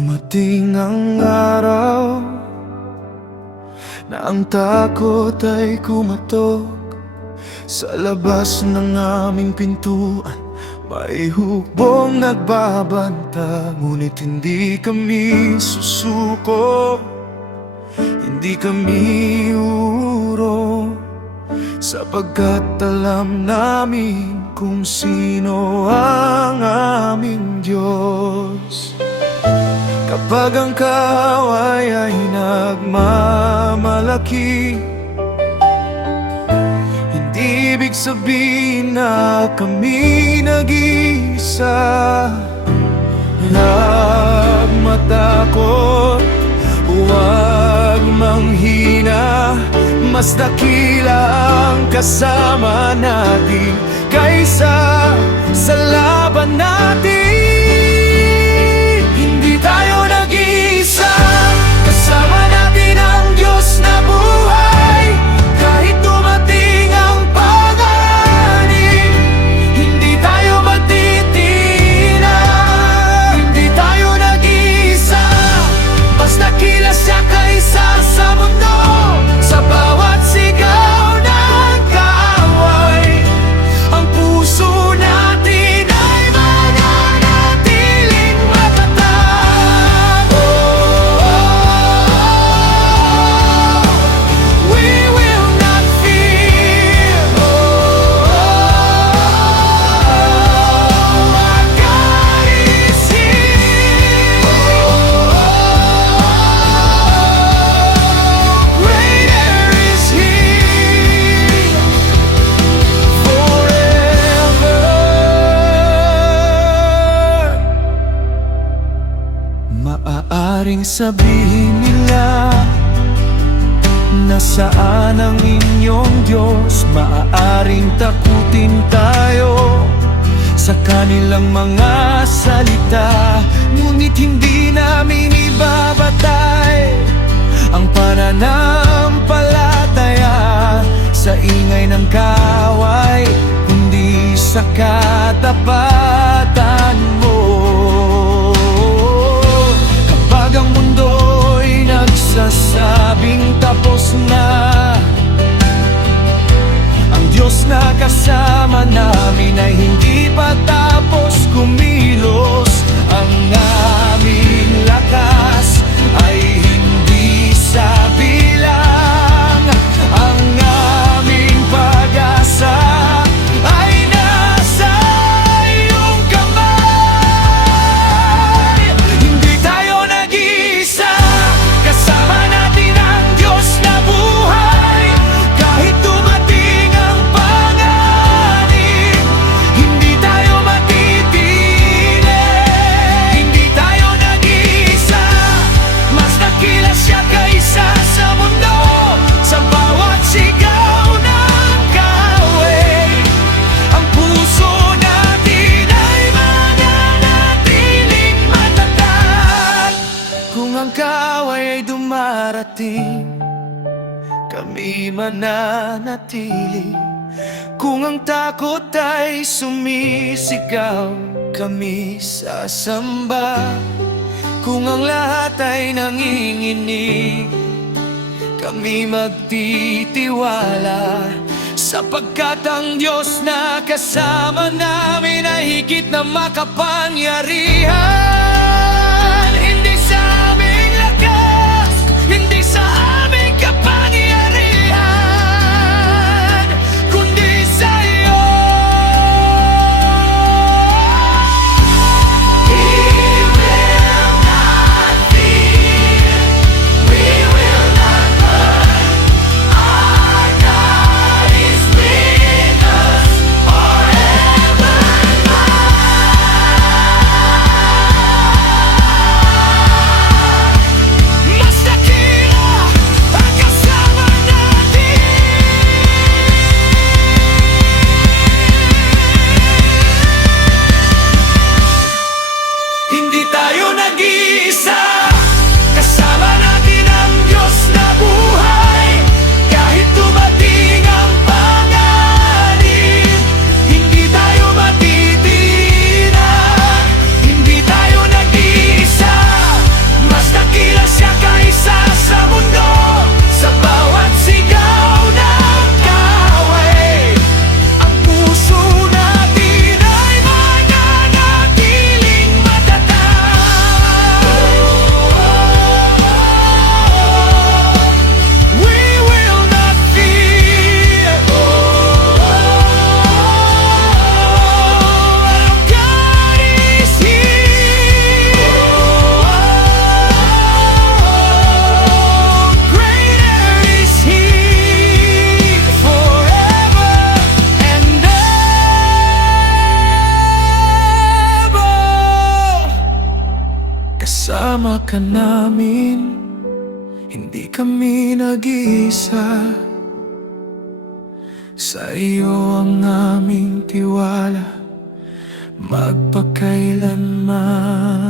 Dumating ang araw na ang takot ay kumatok sa labas ng aming pintuan. May hukbong nagbabanta, ngunit hindi kami susuko, hindi kami uuro, sapagkat alam namin kung sino ang aming Diyos. Kapag ang kaaway ay nagmamalaki, hindi ibig sabihin na kami nag-iisa. Huwag matakot, huwag manghina, mas dakila ang kasama natin kaysa sa laban natin. Hindi tayo nag-iisa, kasama natin ang Diyos na buhay. Kahit dumating ang pag-aanib, hindi tayo matitinag. Hindi tayo nag-iisa, mas dakila siya kaysa sa mundo. Sa bawat sigaw ng kaaway, ang puso natin ay mananatiling matatag. We will not fear. Our God is here. Greater is He forever. Maaaring sabihin nila, nasaan ang inyong Diyos? Maaaring takutin tayo sa kanilang mga salita, ngunit hindi namin ibabatay ang pananampalataya sa ingay ng kaaway, kundi sa katapatan mo. Kapag ang mundo'y nagsasabing tapos na, ang Diyos na kasama namin ay hindi pa tapos kumilos. Ang aming lakas ay hindi sa bilang, ang aming pag-asa ay nasa iyong kamay. Hindi tayo nag-iisa, kasama natin ang Diyos na buhay. Kahit dumating ang pag-aanib, hindi tayo matitinig. Hindi tayo nag-iisa, mas dakila siya kaysa sa mundo. Sa bawat sigaw ng kaaway, ang puso natin ay mananatiling matatag. Kung ang kaaway ay dumarating, kami mananatili. Kung ang takot ay sumisigaw, kami sasamba. Kung ang lahat ay nanginginig, kami magtitiwala, sapagkat ang Diyos na kasama namin ay higit na makapangyarihan. Hindi sa aming lakas, hindi sa aming kapangyarihan, kundi sa iyo. We will not fear, we will not run. Our God is with us forevermore. ka namin, hindi kami nag-iisa. Sa iyo ang aming tiwala magpakailanman.